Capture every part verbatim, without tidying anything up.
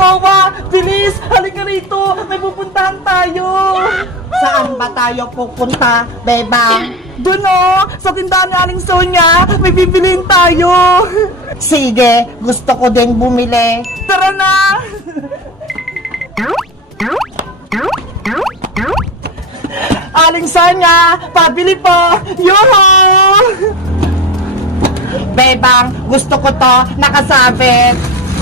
Kukawa, bilis! Halika rito! May pupuntahan tayo! Saan ba tayo pupunta, Bebang? Doon o! Sa tindahan ni Aling Sonia, may bibiliin tayo! Sige, gusto ko din bumili. Tara na! Aling Sonia, pabili po! Yuhu! Bebang, gusto ko to nakasabit.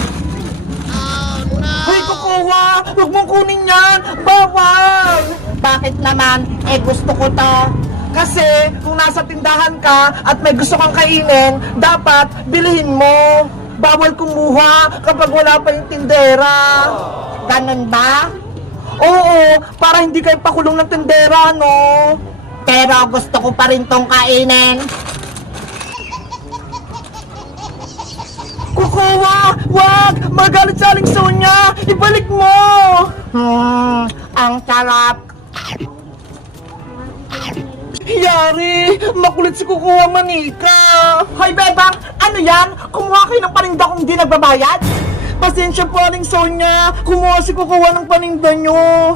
Hoy, Kukawa! Huwag mong kunin yan! Bawal! Bakit naman? Eh gusto ko to. Kasi kung nasa tindahan ka at may gusto kang kainin, dapat bilhin mo. Bawal kumuha kapag wala pa yung tindera. Ganun ba? Oo, para hindi kayo pakulong ng tindera, no? Pero gusto ko pa rin tong kainin. Kukawa! Wag! Magalit sa Aling Sonia! Ibalik mo! Hmm, ang sarap. Yari! Makulit si Kukawa Manika! Hoy, Bebang! Ano yan? Kumuha kayo ng paninda kung di nagbabayad? Pasensya po, Aling Sonia! Kumuha si Kukawa ng paninda nyo!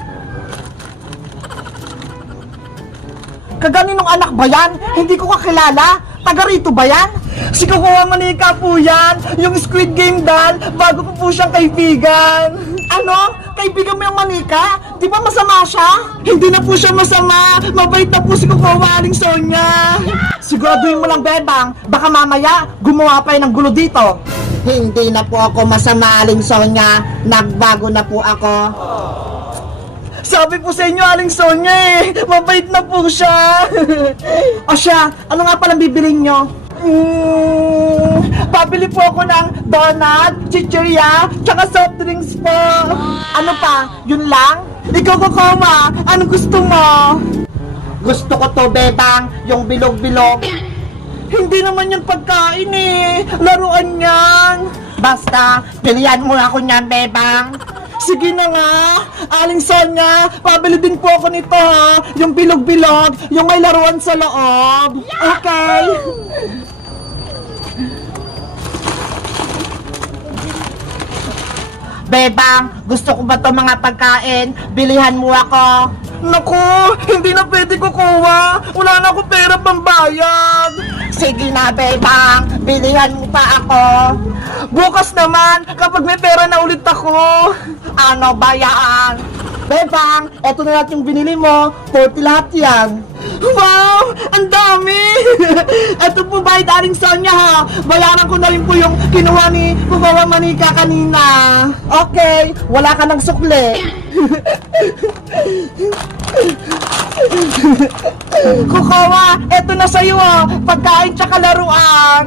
Kaganinong anak ba yan? Hindi ko kakilala! Taga rito ba yan? Si Kukawa Manika po yan! Yung Squid Game doll, bago ko po siyang kaibigan! Ano? Kaibigan mo yung Manika? Di ba masama siya? Hindi na po siya masama! Mabait na po si Kukawa, Aling Sonia! Siguraduhin mo lang, Bebang, baka mamaya gumawa pa yun ng gulo dito! Hindi na po ako masama, Aling Sonia. Nagbago na po ako. Sabi po sa inyo, Aling Sonia eh! Mabait na po siya! O siya, ano nga palang bibilin nyo? Mm, pabili po ako ng donut, chichirya, tsaka soft drinks po. Ano pa? Yun lang? Ikaw, Kukawa, anong gusto mo? Gusto ko to, Bebang, yung bilog-bilog. Hindi naman yung pagkain eh. Laruan yan. Basta, pilihan mo ako niyan, Bebang. Sige na nga. Aling Sonia, pabili din po ako nito ha. Yung bilog-bilog, yung may laruan sa loob. Okay. Bebang, gusto ko ba to mga pagkain? Bilihan mo ako. Naku, hindi na pwede kukuha. Wala na ako pera pambayad. Sige na, Bebang, bilihan mo pa ako. Bukas naman, kapag may pera na ulit ako. Ano ba yan? Bebang, eto na lahat yung binili mo. forty lahat yan. Wow! Ang dami! Eto po ba, Aling Sonia ha? Bayaran ko na rin po yung kinuha ni Kukawa Manika kanina. Okay, wala ka ng sukli. Kukawa, eto na sa'yo oh. Pagkain tsaka laruan.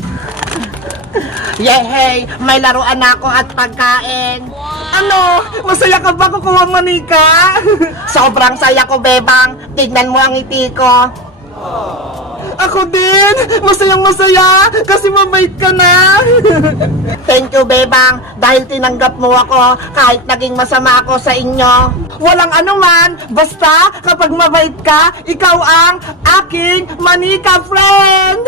Yehey, may laruan ako at pagkain. Ano? Masaya ka ba, Kukawa Manika? Sobrang saya ko, Bebang. Tignan mo ang ngiti ko. Ako din! Masayang masaya! Kasi mabait ka na! Thank you, Bebang, dahil tinanggap mo ako kahit naging masama ako sa inyo. Walang anuman! Basta, kapag mabait ka, ikaw ang aking Manika friend!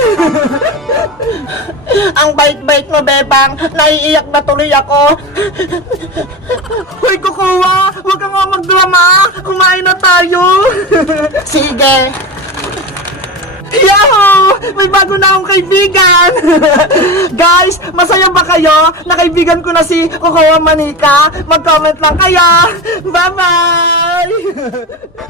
Ang bait-bait mo, Bebang. Naiiyak na tuloy ako. Hoy, Kukawa! Huwag ka nga magdrama! Kumain na tayo! Sige. Yahoo! May bago na akong kaibigan! Guys, masaya ba kayo na kaibigan ko na si Kukawa Manika? Mag-comment lang kayo! Bye-bye!